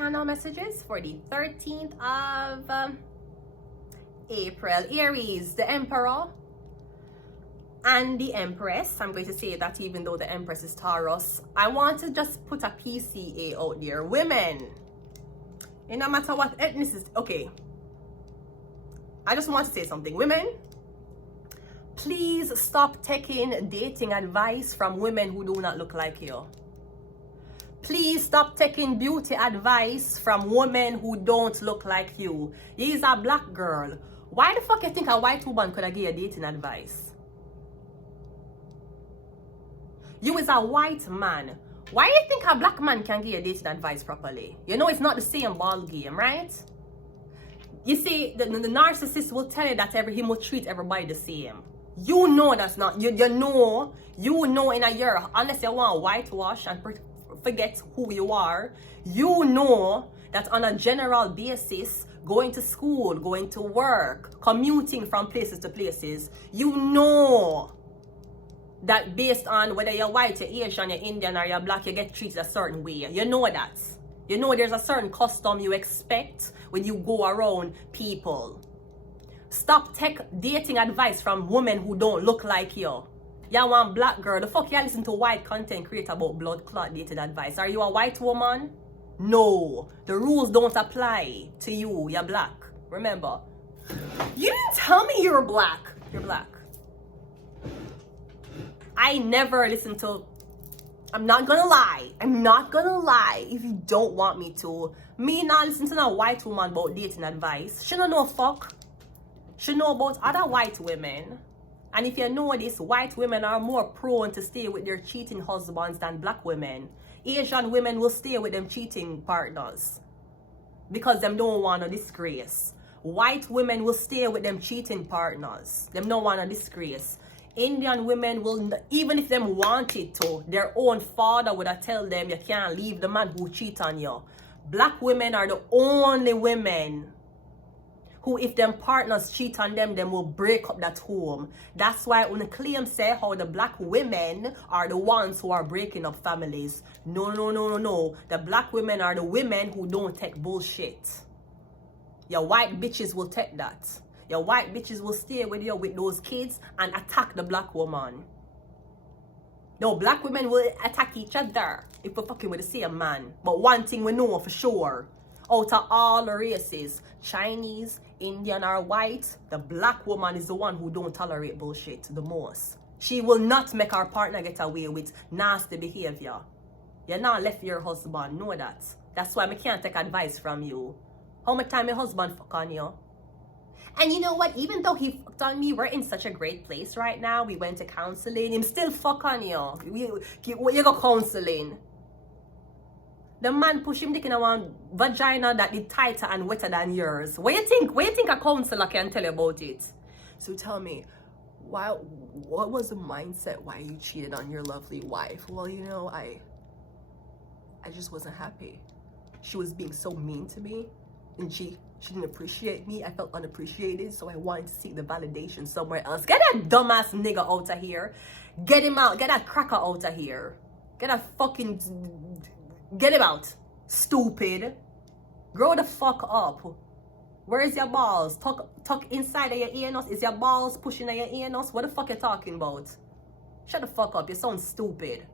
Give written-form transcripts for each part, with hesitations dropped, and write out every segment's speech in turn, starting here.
channel messages for the 13th of April. Aries, the Emperor and the Empress. I'm going to say that even though the Empress is Taurus, I want to just put a PCA out there. Women, no matter what ethnicity, okay, I just want to say something. Women, please stop taking dating advice from women who do not look like you. Please stop taking beauty advice from women who don't look like you. You's a black girl. Why the fuck you think a white woman could have given you dating advice? You is a white man. Why you think a black man can give you dating advice properly? You know it's not the same ball game, right? You see, the narcissist will tell you that he will treat everybody the same. You know that's not, you know in a year, unless you want to whitewash and forget who you are, you know that on a general basis, going to school, going to work, commuting from places to places, you know that based on whether you're white, you're Asian, you're Indian, or you're black, you get treated a certain way. You know that. You know there's a certain custom you expect when you go around people. Stop dating advice from women who don't look like you. You want black girl. The fuck you listen to white content create about blood clot dating advice? Are you a white woman? No. The rules don't apply to you. You're black. Remember. You didn't tell me you're black. You're black. I never listen to... I'm not gonna lie. I'm not gonna lie if you don't want me to. Me not listen to no white woman about dating advice. She don't know fuck. She know about other white women. And if you know this, white women are more prone to stay with their cheating husbands than black women. Asian women will stay with them cheating partners because them don't want a disgrace. White women will stay with them cheating partners. Them don't want a disgrace. Indian women will, even if them wanted to, their own father would have tell them you can't leave the man who cheat on you. Black women are the only women who, if them partners cheat on them, them will break up that home. That's why when the claim say how the black women are the ones who are breaking up families. No. The black women are the women who don't take bullshit. Your white bitches will take that. Your white bitches will stay with you with those kids and attack the black woman. No, black women will attack each other if we're fucking with the same man. But one thing we know for sure, out of all the races, Chinese, Indian or white, the black woman is the one who don't tolerate bullshit the most. She will not make her partner get away with nasty behavior. You're not left your husband, know that. That's why I can't take advice from you. How much time your husband fuck on you? And you know what? Even though he fucked on me, we're in such a great place right now. We went to counseling. Him still fuck on you. You go counseling. The man push him dick in one vagina that is tighter and wetter than yours. What you think a counselor can tell you about it? So tell me, what was the mindset why you cheated on your lovely wife? Well, you know, I just wasn't happy. She was being so mean to me, and she didn't appreciate me. I felt unappreciated, so I wanted to seek the validation somewhere else. Get that dumbass nigga out of here. Get him out. Get that cracker out of here. Get that fucking... Get him out. Stupid. Grow the fuck up. Where is your balls? Tuck inside of your anus. Is your balls pushing at your anus? What the fuck you talking about? Shut the fuck up. You sound stupid.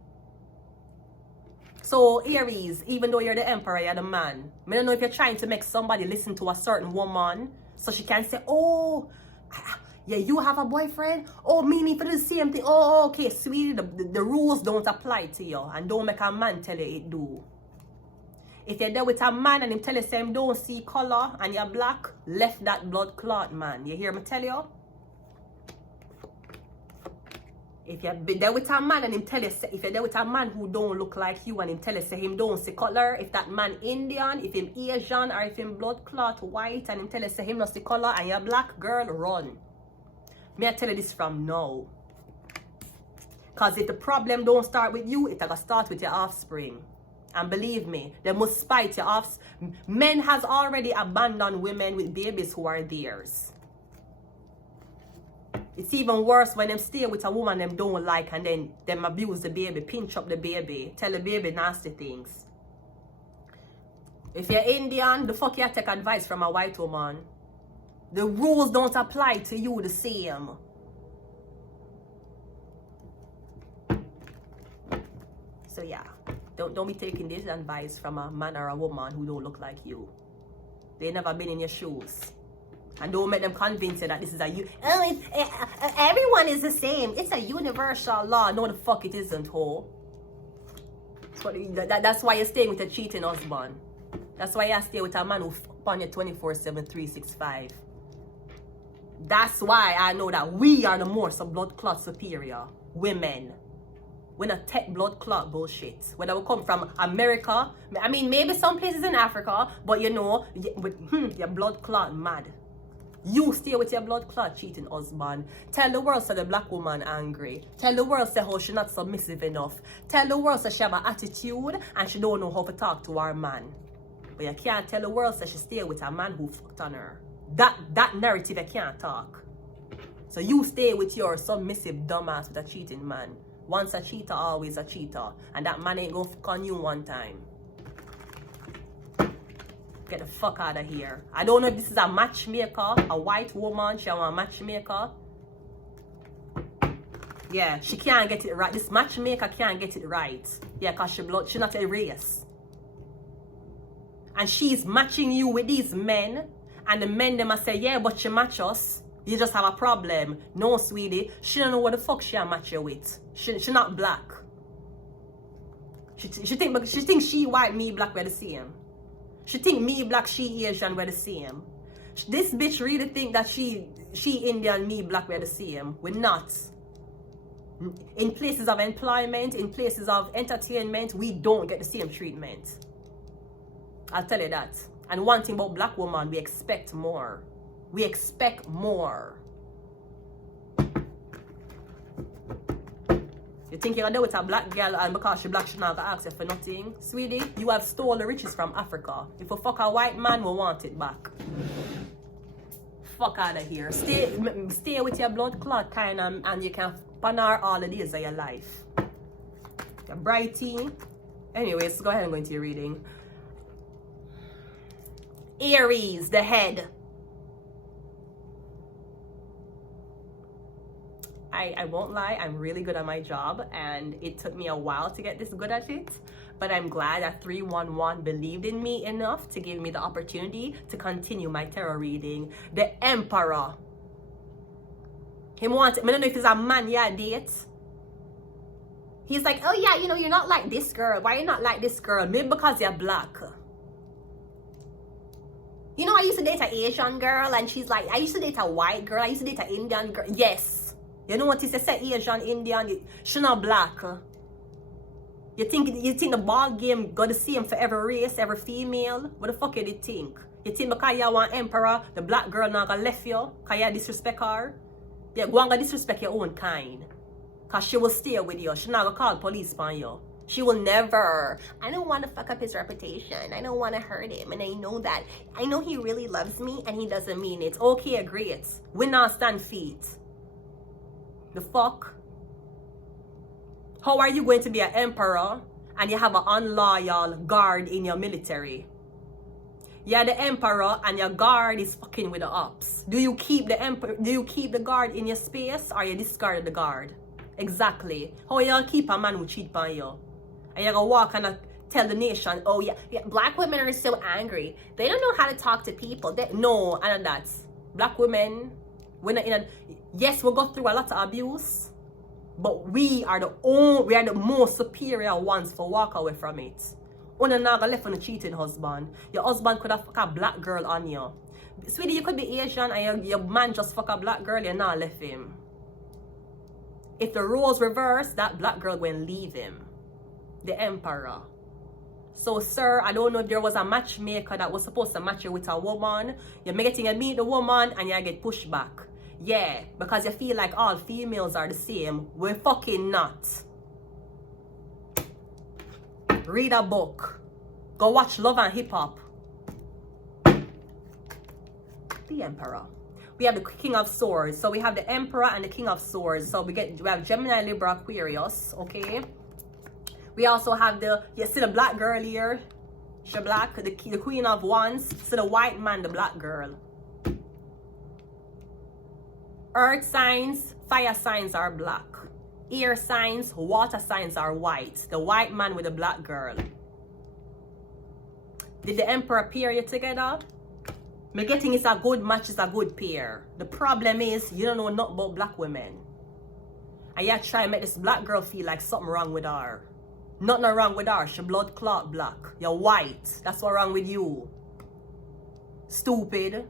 So, Aries, even though you're the emperor, you're the man. I don't know if you're trying to make somebody listen to a certain woman so she can say, oh, yeah, you have a boyfriend? Oh, me need for the same thing. Oh, okay, sweetie, the rules don't apply to you. And don't make a man tell you it do. If you're there with a man and him tell you same don't see color and you're black, left that blood clot, man. You hear me tell you? If you're there with a man and him tell you, if you're there with a man who don't look like you and him tell you say him don't see color, if that man Indian, if him Asian, or if him blood clot white and him tell you say him not see color and you're black, girl, run. May I tell you this from now? Because if the problem don't start with you, it's gonna start with your offspring. And believe me, they must spite your offspring. Men has already abandoned women with babies who are theirs. It's even worse when them stay with a woman them don't like and then them abuse the baby, pinch up the baby, tell the baby nasty things. If you're Indian, the fuck you take advice from a white woman. The rules don't apply to you the same. So yeah, don't be taking this advice from a man or a woman who don't look like you. They never been in your shoes. And don't make them convince you that this is everyone is the same. It's a universal law. No, the fuck it isn't, ho. That's why you're staying with a cheating husband. That's why you stay with a man who on you 24/7, 365. That's why I know that we are the more blood clot superior women. We're not tech blood clot bullshit. Whether we come from America, I mean maybe some places in Africa, but you know, your blood clot mad. You stay with your blood clot cheating husband. Tell the world that the black woman angry. Tell the world that how she not submissive enough. Tell the world that she have an attitude and she don't know how to talk to her man. But you can't tell the world that she stay with a man who fucked on her. That narrative you can't talk. So you stay with your submissive dumbass with a cheating man. Once a cheater, always a cheater. And that man ain't gonna fuck on you one time. Get the fuck out of here. I don't know if this is a matchmaker, a white woman, she want a matchmaker. Yeah, she can't get it right. This matchmaker can't get it right. Yeah, because she's not ARIES. And she's matching you with these men. And the men them must say, yeah, but she match us. You just have a problem. No, sweetie. She don't know what the fuck she match you with. She not black. She think she white, me black, we're the same. She think me black, she Asian, we're the same. This bitch really think that she Indian, me black, we're the same. We're not. In places of employment, in places of entertainment, we don't get the same treatment. I'll tell you that. And one thing about black woman, we expect more. We expect more. You think you're gonna do with a black girl and because she black, she not gonna ask you for nothing? Sweetie, you have stolen the riches from Africa. If you fuck a white man, we want it back. Fuck out of here. Stay with your blood clot kind and you can panar all the days of your life. You're brighty. Anyways, go ahead and go into your reading. Aries, the head. I won't lie, I'm really good at my job and it took me a while to get this good at it, but I'm glad that 311 believed in me enough to give me the opportunity to continue my tarot reading. The Emperor. I don't know if he's a man you date. He's like, oh yeah, you know, you're not like this girl. Why are you not like this girl? Maybe because you're black. You know, I used to date an Asian girl and she's like, I used to date a white girl. I used to date an Indian girl. Yes. You know what he say Asian, Indian, she not black. You think the ball game got the same for every race, every female? What the fuck you think? You think because you want emperor, the black girl not gonna left you? Because you disrespect her? Yeah, go and go disrespect your own kind. Because she will stay with you. She not gonna call police on you. She will never. I don't want to fuck up his reputation. I don't want to hurt him. And I know that. I know he really loves me and he doesn't mean it. Okay, great. We not stand feet. The fuck? How are you going to be an emperor and you have an unloyal guard in your military? You're the emperor and your guard is fucking with the ops. Do you keep the guard in your space or you discard the guard? Exactly. How you gonna keep a man who cheat on you? And you're gonna walk and tell the nation, oh yeah, black women are so angry. They don't know how to talk to people. No, and that's black women. Yes, we'll go through a lot of abuse, but we are the most superior ones for walk away from it. Una naga left on a cheating husband. Your husband could have fuck a black girl on you. Sweetie, you could be Asian and your man just fuck a black girl, you're not left him. If the roles reverse, that black girl will leave him. The emperor. So, sir, I don't know if there was a matchmaker that was supposed to match you with a woman. You're getting to meet the woman and you get pushed back. Yeah, because you feel like all females are the same. We're fucking not. Read a book. Go watch Love and Hip Hop. The Emperor. We have the King of Swords. So we have the Emperor and the King of Swords. So we have Gemini, Libra, Aquarius. Okay. We also have you see the black girl here. She black, the queen of wands. So the white man, the black girl. Earth signs, fire signs are black. Air signs, water signs are white. The white man with the black girl. Did the emperor pair you together? Me getting it's a good match, it's a good pair. The problem is you don't know nothing about black women. And you try to make this black girl feel like something wrong with her. Nothing wrong with her. She blood clot black. You're white. That's what's wrong with you. Stupid.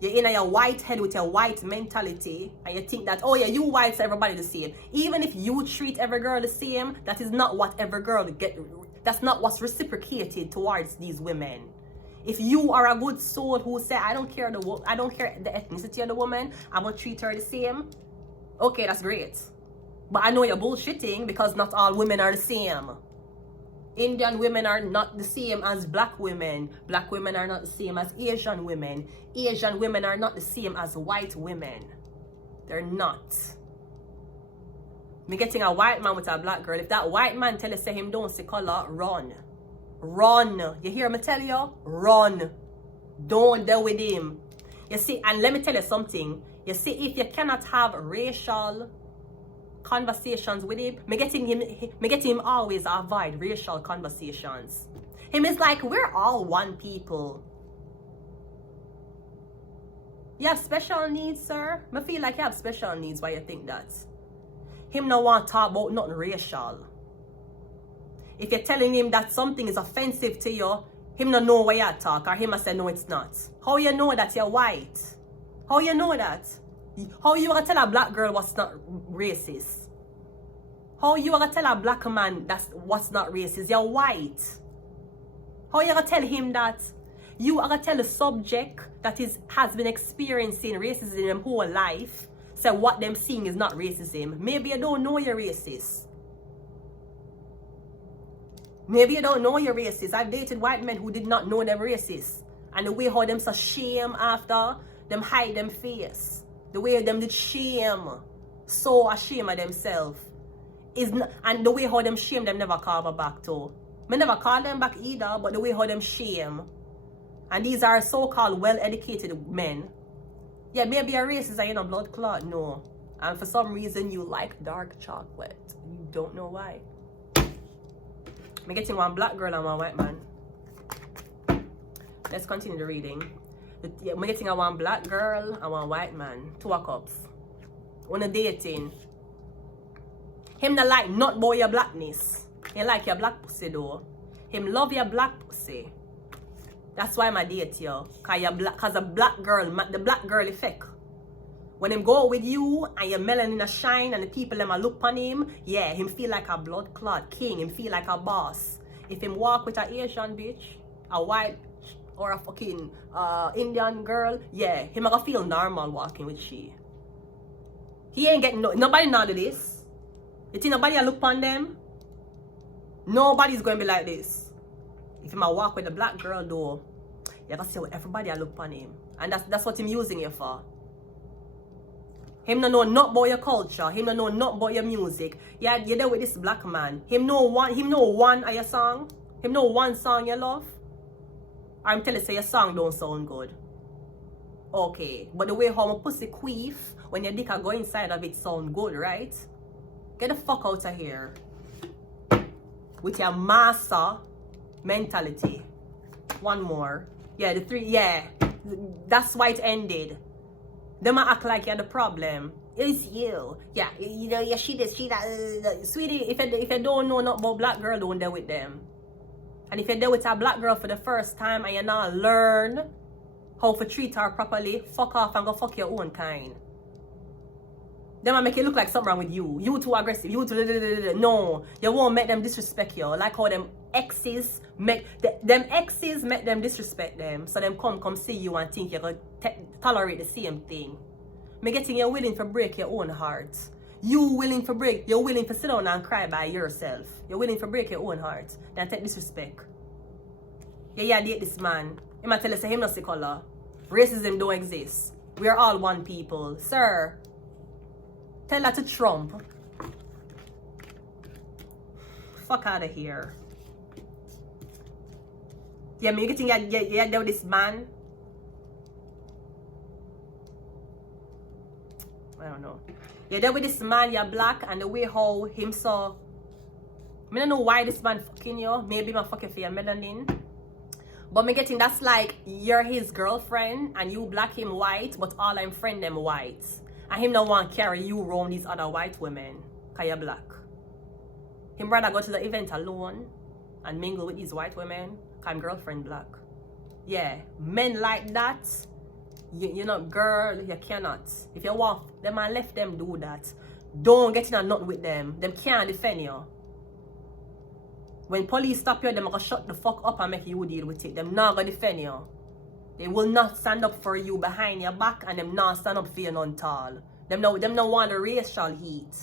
You're in your white head with your white mentality. And you think that, oh yeah, you whites, everybody the same. Even if you treat every girl the same, that is not what every girl get. That's not what's reciprocated towards these women. If you are a good soul who say, I don't care the ethnicity of the woman, I'm gonna treat her the same. Okay, that's great. But I know you're bullshitting because not all women are the same. Indian women are not the same as black women. Black women are not the same as Asian women. Asian women are not the same as white women. They're not. Me getting a white man with a black girl. If that white man tell you say him don't see color, run. Run. You hear me tell you? Run. Don't deal with him. You see, and let me tell you something. You see, if you cannot have racial conversations with him, me getting him always avoid racial conversations. Him is like, we're all one people. You have special needs, sir? Me feel like you have special needs. Why you think that? Him no want to talk about nothing racial. If you're telling him that something is offensive to you, him no know why you talk, or him a say no it's not. How you know that you're white? How you know that? How you gonna tell a black girl what's not racist? How you gonna tell a black man that's what's not racist? You're white. How you gonna tell him that? You are gonna tell the subject that has been experiencing racism in their whole life, say what them seeing is not racism. Maybe you don't know you're racist. Maybe you don't know you're racist. I've dated white men who did not know they're racist. And the way how them so shame after, them hide them face. The way them did shame, so ashamed of themselves. And the way how them shame, them never call me back too. Me never call them back either, but the way how them shame. And these are so-called well-educated men. Yeah, maybe you're racist and you're not blood clot, no. And for some reason you like dark chocolate. You don't know why. I'm getting one black girl and one white man. Let's continue the reading. I'm getting a one black girl and one white man. 2 of cups. On a dating. Him not like not about your blackness. He like your black pussy though. Him love your black pussy. That's why I date you. Cause the black girl effect. When him go with you and your melanin shine and the people them a look on him, yeah, him feel like a blood clot king. Him feel like a boss. If him walk with an Asian bitch, a white or a fucking Indian girl, yeah, him gonna feel normal walking with she. He ain't getting nobody none of this. You think nobody a look on them? Nobody's gonna be like this. If him a walk with a black girl though, you gonna see how everybody a look on him. And that's what him using you for. Him no know not about your culture. Him no know not about your music. Yeah, you're there with this black man. Him know one of your song. Him know one song you love. I'm telling you, say your song don't sound good. Okay, but the way how my pussy queef when your dick a go inside of it sound good, right? Get the fuck out of here. With your massa mentality. One more. Yeah, the 3, yeah. That's why it ended. Them act like you're the problem. It's you. Yeah, you know, you she this, she that. Sweetie, if you don't know nothing about black girl, don't deal with them. And if you deal with a black girl for the first time and you not learn how to treat her properly, fuck off and go fuck your own kind. Them make it look like something wrong with you. You too aggressive. You too. No, you won't make them disrespect you. Like how them exes make them disrespect them. So them come see you and think you're gonna tolerate the same thing. Me getting you willing to break your own heart. You're willing to sit down and cry by yourself. You're willing to break your own heart. Then take disrespect. Yeah, date this man. He might tell you say him not see color. Racism don't exist. We are all one people. Sir, tell that to Trump. Fuck out of here. Yeah, me getting you're there with this man. I don't know. You're there with this man, you're black, and the way how him so. I don't know why this man fucking you. Maybe my fucking for your melanin. But me getting that's like you're his girlfriend and you black, him white, but all I'm friend them white. And him don't want to carry you around these other white women because you're black. Him rather go to the event alone and mingle with these white women because I'm girlfriend black. Yeah, men like that. You're not girl, you cannot. If you want, them man left them do that. Don't get in a nut with them. Them can't defend you. When police stop you, them gonna shut the fuck up and make you deal with it. Them not gonna defend you. They will not stand up for you behind your back, and them not stand up for you none tall. Them no want the racial heat.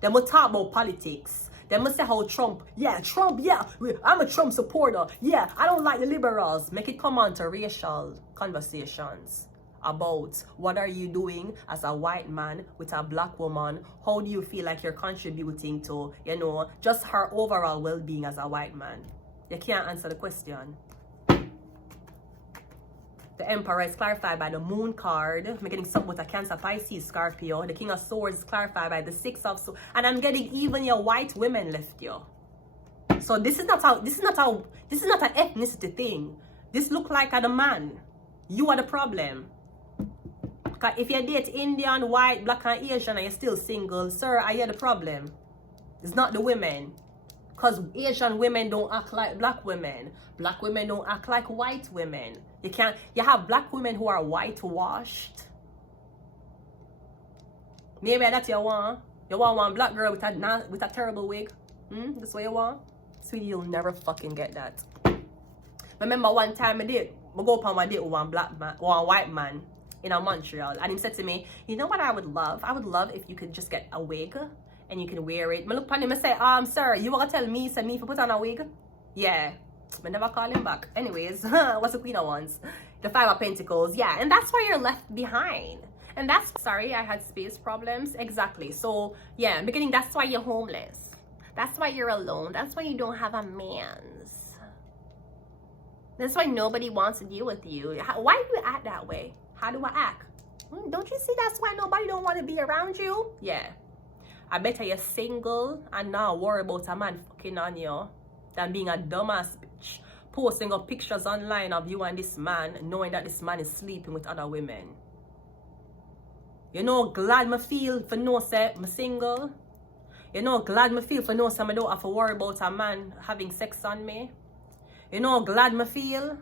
Them will talk about politics. Them will say how Trump, yeah, I'm a Trump supporter. Yeah, I don't like the liberals. Make it come on to racial conversations about what are you doing as a white man with a black woman. How do you feel like you're contributing to, you know, just her overall well-being as a white man? You can't answer the question. The Emperor is clarified by the Moon card. I'm getting something with a Cancer, Pisces, Scorpio. The King of Swords is clarified by the Six of Swords. And I'm getting even your white women left you. So this is not an ethnicity thing. This look like a man. You are the problem. Because if you date Indian, white, black and Asian and you're still single, sir, I hear the problem. It's not the women. Because Asian women don't act like black women. Black women don't act like white women. You have black women who are whitewashed. Maybe that's you want. You want one black girl with a terrible wig. That's what you want? Sweetie, you'll never fucking get that. Remember one time I go up on my date with one white man in Montreal, and he said to me, you know what I would love? I would love if you could just get a wig and you can wear it. I look at him and say, sir, you want to tell me, send me to put on a wig? Yeah. I never call him back. Anyways, what's the Queen of Wands? The Five of Pentacles. Yeah, and that's why you're left behind. And that's, sorry, I had space problems. Exactly. So, yeah, beginning, that's why you're homeless. That's why you're alone. That's why you don't have a man's. That's why nobody wants to deal with you. Why do you act that way? How do I act? Don't you see that's why nobody don't want to be around you? Yeah. I better you're single and not worry about a man fucking on you than being a dumbass bitch, posting up pictures online of you and this man, knowing that this man is sleeping with other women. You know, glad me feel for no say I'm single. You know, glad me feel for no say I don't have to worry about a man having sex on me. You know, glad me feel.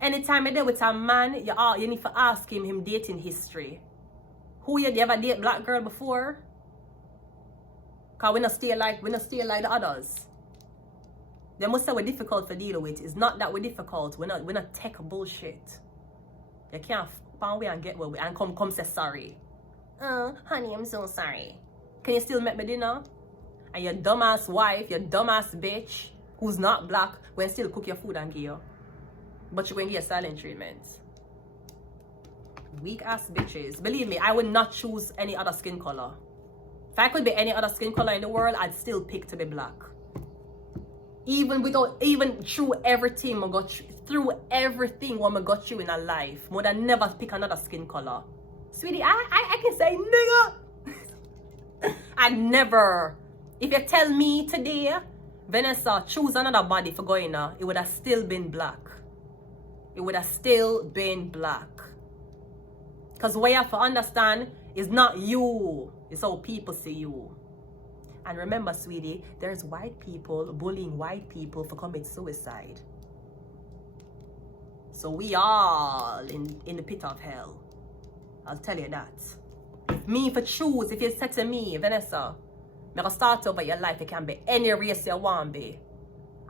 Anytime I deal with a man, you need to ask him dating history. Who you ever date black girl before? Cause we not stay like the others. They must say we're difficult to deal with. It's not that we're difficult. We're not tech bullshit. You can't find way and get where we and come say sorry. Honey, I'm so sorry. Can you still make me dinner? And your dumbass wife, your dumbass bitch, who's not black, will still cook your food and give you. But you will get silent treatment. Weak ass bitches. Believe me, I would not choose any other skin color. If I could be any other skin color in the world, I'd still pick to be black. Even through everything I got through in a life, more than never pick another skin color. Sweetie, I can say nigga. I never. If you tell me today, Vanessa, choose another body for going now, it would have still been black. It would have still been black. Because what you have to understand is not you, it's how people see you. And remember, sweetie, there's white people bullying white people for committing suicide. So we all in the pit of hell. I'll tell you that. Me for choose, if you said to me, Vanessa, I'm gonna start over your life, it can be any race you want to be.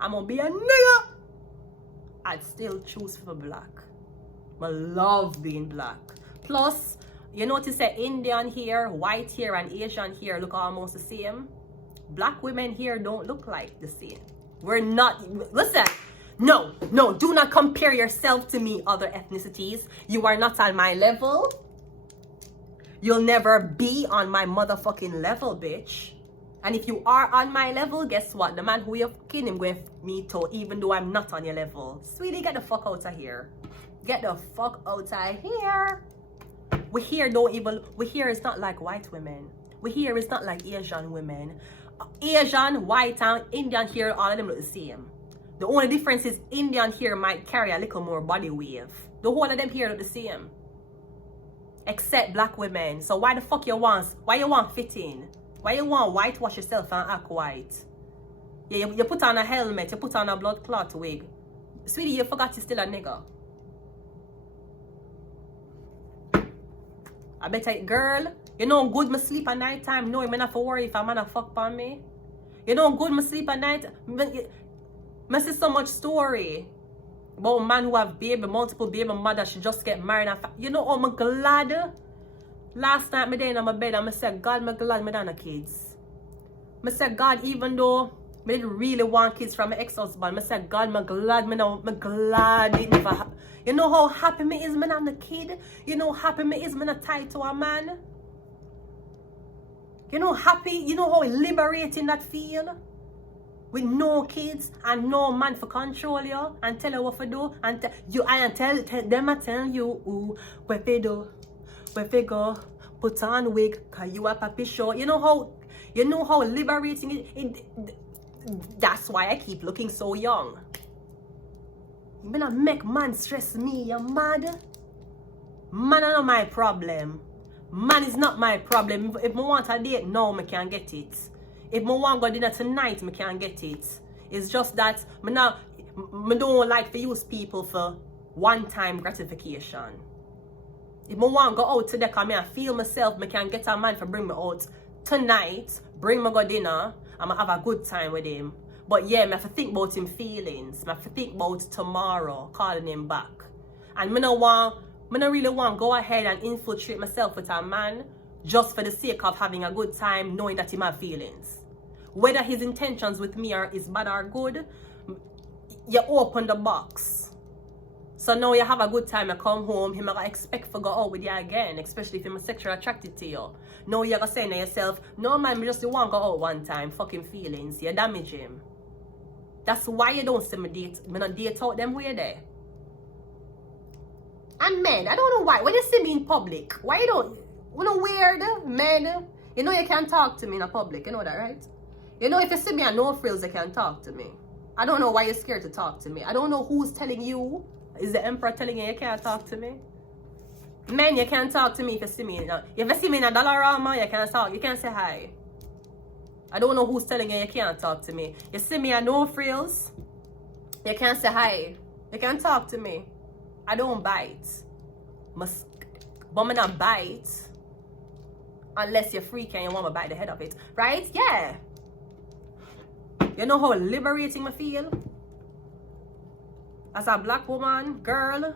I'm gonna be a nigga. I'd still choose for black. I love being black. Plus, you notice that Indian here, white here, and Asian here look almost the same. Black women here don't look like the same. We're not, listen, no, do not compare yourself to me, other ethnicities. You are not on my level. You'll never be on my motherfucking level, bitch. And if you are on my level, guess what? The man who you're fucking him with me too, even though I'm not on your level. Sweetie, get the fuck out of here. Get the fuck out of here. We here is not like white women. We here is not like Asian women. Asian, white, and Indian here, all of them look the same. The only difference is Indian here might carry a little more body wave. The whole of them here look the same. Except black women. So why the fuck you want fit in? Why you want whitewash yourself and act white? Yeah, you put on a helmet, you put on a blood clot wig. Sweetie, you forgot you're still a nigga. I bet girl, you know good me sleep at night time, no, I'm not for worry if a man a fuck on me. You know good me sleep at night. I see so much story about man who have multiple baby mother, she just get married and you know, oh, I'm glad. Last night, I day in my bed and I said, God, I'm glad I don't have kids. I said, God, even though I didn't really want kids from my ex-husband, I said, God, I'm glad it never happened. You know how happy me is when I'm a kid? You know how happy me is when I'm tied to a man? You know how liberating that feel? With no kids and no man for control you and tell you what to do and tell them I tell you where they do. Where they go, put on wig, cause you a papi show. You know how liberating it. That's why I keep looking so young. You better make man stress me, you mad? Man are not my problem. Man is not my problem. If I want a date now, I can get it. If I want to go dinner tonight, I can get it. It's just that I don't like to use people for one-time gratification. If I want to go out today, because I feel myself, I can get a man to bring me out tonight, bring me go dinner, and I have a good time with him. But yeah, I have to think about him feelings. I have to think about tomorrow, calling him back. And I don't really want to go ahead and infiltrate myself with a man just for the sake of having a good time, knowing that he have feelings. Whether his intentions with me is bad or good, you open the box. So now you have a good time, you come home, him gonna expect to go out with you again, especially if he's sexually attracted to you. Now you're gonna say to yourself, no man, I just want to go out one time, fucking feelings, you damage him. That's why you don't see me date, I don't date out them way there. And men, I don't know why, when you see me in public, why you don't, weird, men, you know you can't talk to me in public, you know that, right? You know if you see me on no frills, you can't talk to me. I don't know why you're scared to talk to me. I don't know who's telling you. Is the emperor telling you can't talk to me? Men, you can't talk to me if you see me. If you see me in a Dollarama, you can't talk. You can't say hi. I don't know who's telling you can't talk to me. You see me at no frills, you can't say hi. You can't talk to me. I don't bite. But I not bite unless you're freaky and you want to bite the head of it. Right? Yeah. You know how liberating I feel? As a black woman, girl,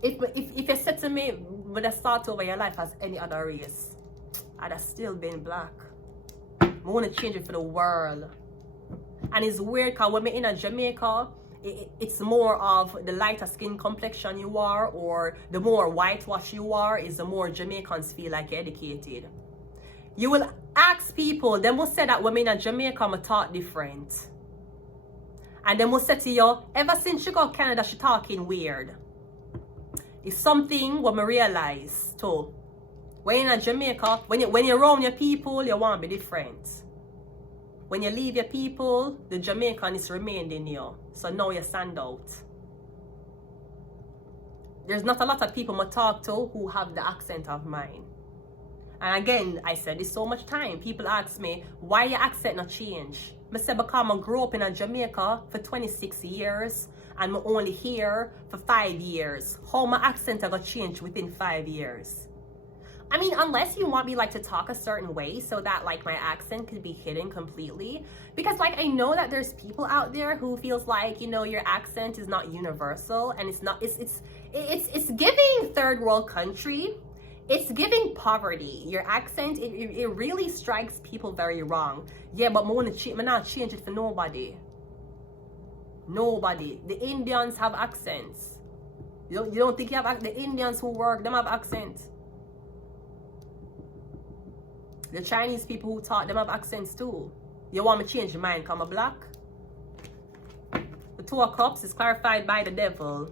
if you said to me, would I start over your life as any other race, I'd have still been black. I want to change it for the world. And it's weird because when we're in Jamaica, it's more of the lighter skin complexion you are, or the more whitewash you are, is the more Jamaicans feel like you're educated. You will ask people, they will say that women in Jamaica are taught different. And then will say to you, ever since she got Canada, she talking weird. It's something what I realize too. When you're in Jamaica, when you're around your people, you want to be different. When you leave your people, the Jamaican is remained in you. So now you stand out. There's not a lot of people I talk to who have the accent of mine. And again, I said this so much time. People ask me, why your accent not change? I said because I grew up in Jamaica for 26 years and I'm only here for 5 years. How my accent ever change within 5 years? I mean, unless you want me like to talk a certain way so that like my accent could be hidden completely. Because like I know that there's people out there who feels like, you know, your accent is not universal and it's not, it's giving third world country. It's giving poverty. Your accent, it really strikes people very wrong. Yeah, but I not change it for nobody. Nobody. The Indians have accents. You don't think you have the Indians who work, them have accents. The Chinese people who taught them have accents too. You want me to change your mind, come a black? The Two of Cups is clarified by the devil.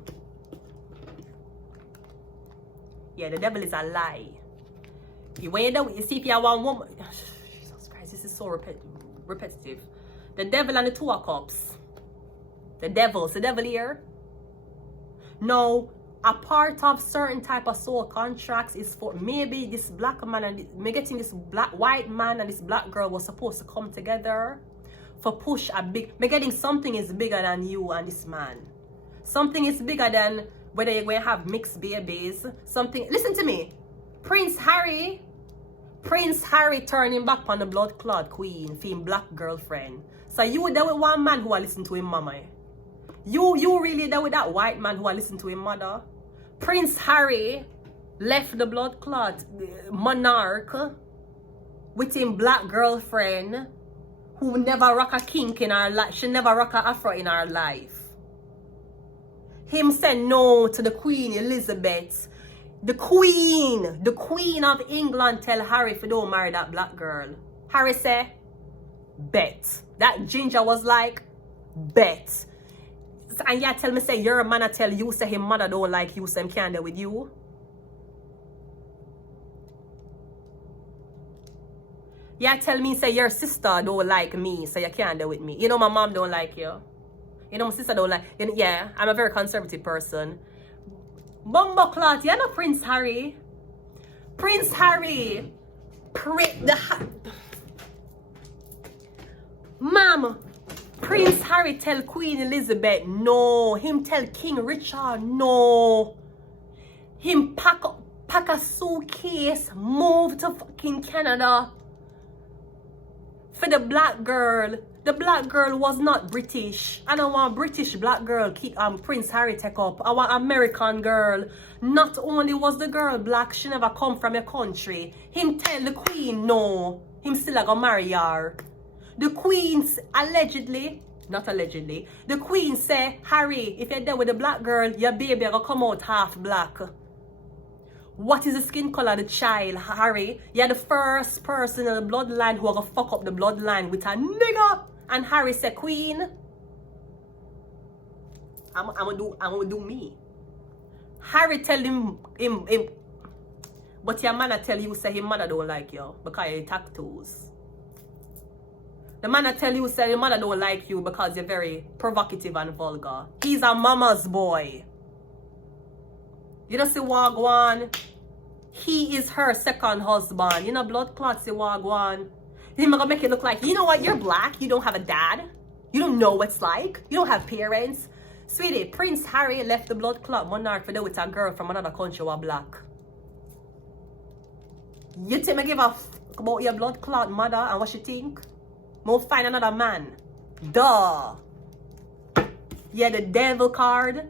Yeah, the devil is a lie. When you see if you have one woman, Jesus Christ, this is so repetitive. The devil and the Two of Cups. The devil's the devil here. No, a part of certain type of soul contracts is for maybe this black man and me getting this white man and this black girl was supposed to come together for push a big. Me getting something is bigger than you and this man. Something is bigger than whether you're going to have mixed babies. Something. Listen to me, Prince Harry turning back on the blood clot queen, for black girlfriend. So you there with one man who are listening to him mama. You really there with that white man who are listening to him mother. Prince Harry left the blood clot monarch with him black girlfriend who never rock a kink in her life. She never rock a afro in her life. Him said no to the Queen Elizabeth. The Queen of England tell Harry if you don't marry that black girl. Harry said, bet. That ginger was like, bet. And you tell me say your man I tell you say his mother don't like you, so him can't deal with you. You tell me say your sister don't like me, so you can't deal with me. You know my mom don't like you. You know my sister don't like. Yeah, I'm a very conservative person. Bumbo clot, you know Prince Harry. Prince Harry, Mom. Prince Harry tell Queen Elizabeth no. Him tell King Richard no. Him pack a suitcase, move to fucking Canada for the black girl. The black girl was not British. I don't want British black girl Prince Harry take up. I want American girl. Not only was the girl black, she never come from your country. Him tell the Queen no. Him still gonna marry her. The Queen's not allegedly, the Queen say, Harry, if you're there with a black girl, your baby gonna come out half black. What is the skin color of the child, Harry? You're the first person in the bloodline who gonna fuck up the bloodline with a nigga. And Harry said, Queen, I'm gonna do me. Harry tell him, but your man tell you say his mother don't like you because you're tattoos. The man tell you say your mother don't like you because you're very provocative and vulgar. He's a mama's boy. You know see Wagwan? He is her second husband. You know blood clots see Wagwan. He's gonna make it look like, you know what, you're black, you don't have a dad. You don't know what it's like. You don't have parents. Sweetie, Prince Harry left the blood clot monarch for there with a girl from another country who are black. You think me give a fuck about your blood clot mother and what she think? Mo find another man. Duh. Yeah, the devil card.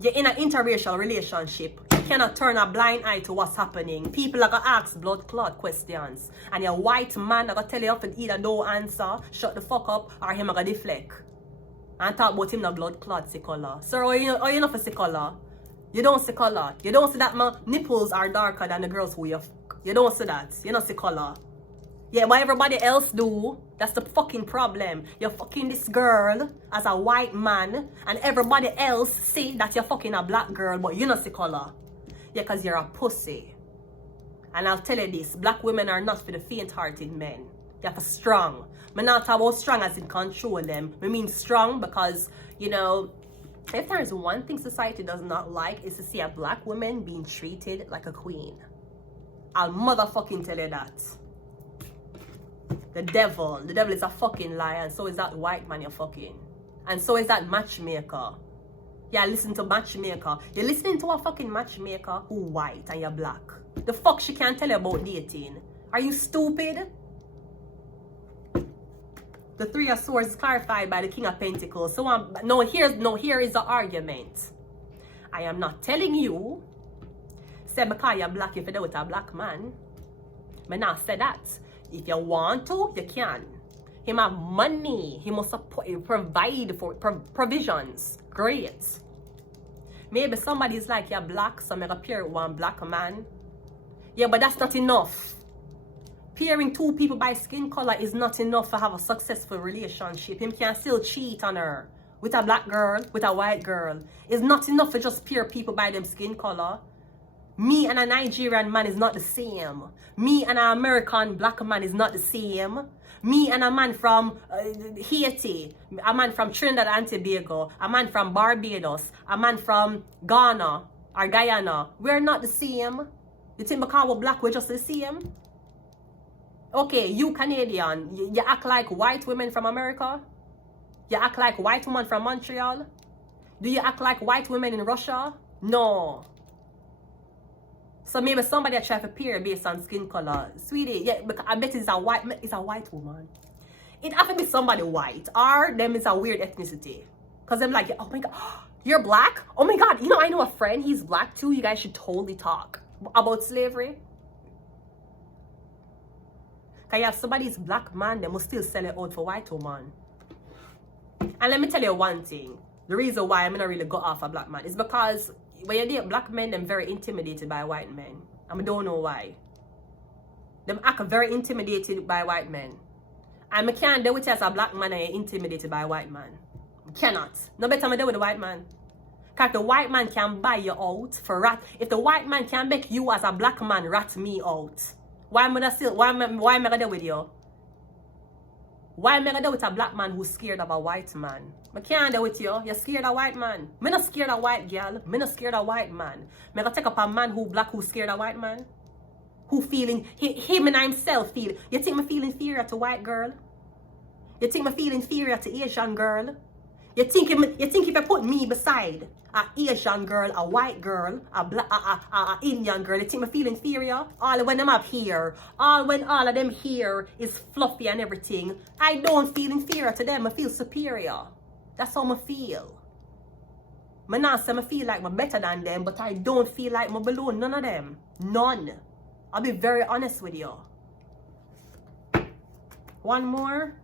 You're in an interracial relationship. You cannot turn a blind eye to what's happening. People are gonna ask blood clot questions. And your white man are gonna tell you if either don't answer, shut the fuck up, or him are gonna deflect. And talk about him the blood clot see color. Sir, are you not for see color? You don't see color. You don't see that my nipples are darker than the girls who you fuck. You don't see that. You don't see color. Yeah, what everybody else do, that's the fucking problem. You're fucking this girl as a white man, and everybody else see that you're fucking a black girl, but you don't see color. Yeah, because you're a pussy. And I'll tell you this, black women are not for the faint-hearted men. They're for strong. I'm not talking about strong as in control them. I mean strong because, you know, if there is one thing society does not like, is to see a black woman being treated like a queen. I'll motherfucking tell you that. The devil is a fucking liar, and so is that white man you're fucking. And so is that matchmaker. Yeah, listen to matchmaker. You're listening to a fucking matchmaker who white and you're black. The fuck she can't tell you about dating? Are you stupid? The Three of Swords is clarified by the King of Pentacles. So here is the argument. I am not telling you, say because you're black if you're there with a black man. But now say that. If you want to, you can. Him have money. He must provide for provisions. Great. Maybe somebody's like, you're black, so I'm going to pair with one black man. Yeah, but that's not enough. Pairing two people by skin color is not enough to have a successful relationship. Him can still cheat on her with a black girl, with a white girl. It's not enough to just pair people by them skin color. Me and a Nigerian man is not the same. Me and an American black man is not the same. Me and a man from Haiti, a man from Trinidad and Tobago, a man from Barbados, a man from Ghana or Guyana, we're not the same. You think because we're black, we're just the same? Okay, you Canadian, you act like white women from America? You act like white women from Montreal? Do you act like white women in Russia? No. So maybe somebody try to pair based on skin color. Sweetie, yeah, because I bet it's a white woman. It have to be somebody white, or them is a weird ethnicity. Because I'm like, oh my God, you're black? Oh my God, you know, I know a friend, he's black too. You guys should totally talk about slavery. Because you have somebody's black man, they must still sell it out for white woman. And let me tell you one thing. The reason why I'm not really go off a black man is because when you date black men, them very intimidated by white men. I don't know why. Them act very intimidated by white men. And I can't do it as a black man and you're intimidated by a white man. I cannot. No better I do with a white man. Because the white man can buy you out for rat. If the white man can make you as a black man rat me out, why am I gonna do with you? Why am I gonna do with a black man who's scared of a white man? I can't do with you. You're scared of white man. I'm not scared of white girl. I'm not scared of white man. I'm gonna take up a man who black who's scared of white man. Who feeling, him and himself feel. You think me feel inferior to white girl? You think me feel inferior to Asian girl? You think if you put me beside a Asian girl, a white girl, a Indian girl, you think me feel inferior? All when them up here, when all of them here is fluffy and everything, I don't feel inferior to them. I feel superior. That's how I feel. I not say I feel like I'm better than them, but I don't feel like I'm below none of them. None. I'll be very honest with you. One more.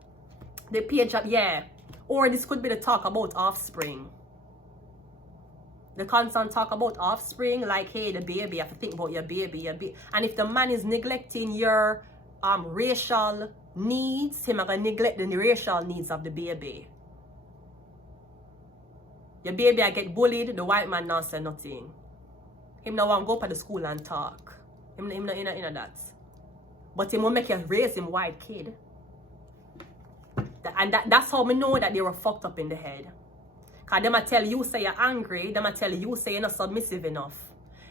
The page up, yeah. Or this could be the talk about offspring. The constant talk about offspring, like, hey, the baby, you have to think about your baby, And if the man is neglecting your racial needs, him gonna neglect the racial needs of the baby. Your baby I get bullied, the white man not say nothing. Him not want to go to the school and talk. Him not in that. But him will make you raise him white kid. And that's how we know that they were fucked up in the head. Because them a tell you say you're angry, them a tell you say you're not submissive enough.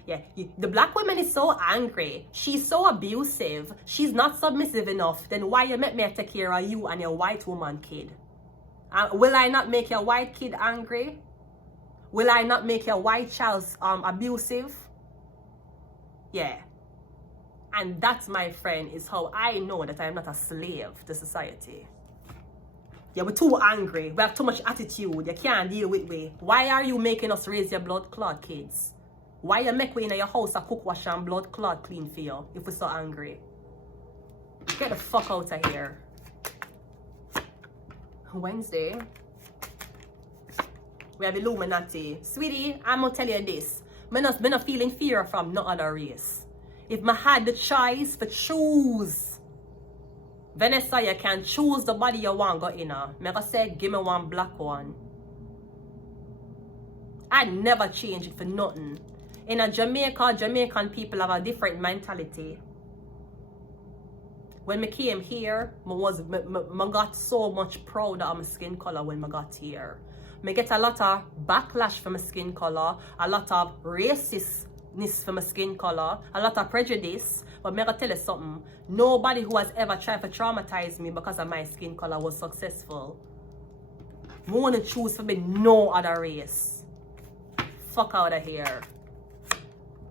Yeah, the black woman is so angry. She's so abusive. She's not submissive enough. Then why you make me take care of you and your white woman kid? Will I not make your white kid angry? Will I not make your white child abusive? Yeah. And that's, my friend, is how I know that I am not a slave to society. Yeah, we're too angry. We have too much attitude. You can't deal with me. Why are you making us raise your blood clot kids? Why you make we in your house a cook, wash, and blood clot clean for you if we're so angry? Get the fuck out of here. Wednesday. We have Illuminati. Sweetie, I'm gonna tell you this. I'm not feeling fear from no other race. If I had the choice to choose, Vanessa, you can choose the body you want go in. I'm gonna say, give me one black one. I'd never change it for nothing. In a Jamaican people have a different mentality. When I came here, I got so much proud of my skin color when I got here. I get a lot of backlash for my skin color, a lot of racistness for my skin color, a lot of prejudice. But I'm gonna tell you something. Nobody who has ever tried to traumatize me because of my skin color was successful. I want to choose for me no other race. Fuck out of here.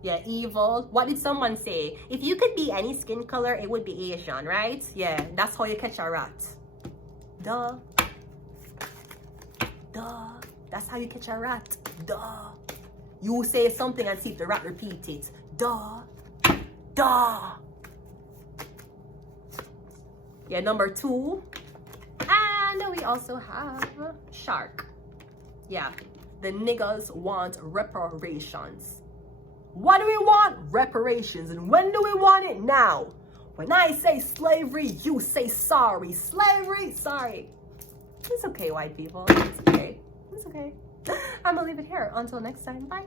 Yeah, evil. What did someone say? If you could be any skin color, it would be Asian, right? Yeah, that's how you catch a rat. Duh. Duh. That's how you catch a rat. Duh. You say something and see if the rat repeat it. Duh. Duh. Yeah, number 2. And we also have shark. Yeah. The niggas want reparations. What do we want? Reparations. And when do we want it? Now. When I say slavery, you say sorry. Slavery, sorry. It's okay, white people. It's okay. It's okay. I'm gonna leave it here. Until next time, bye.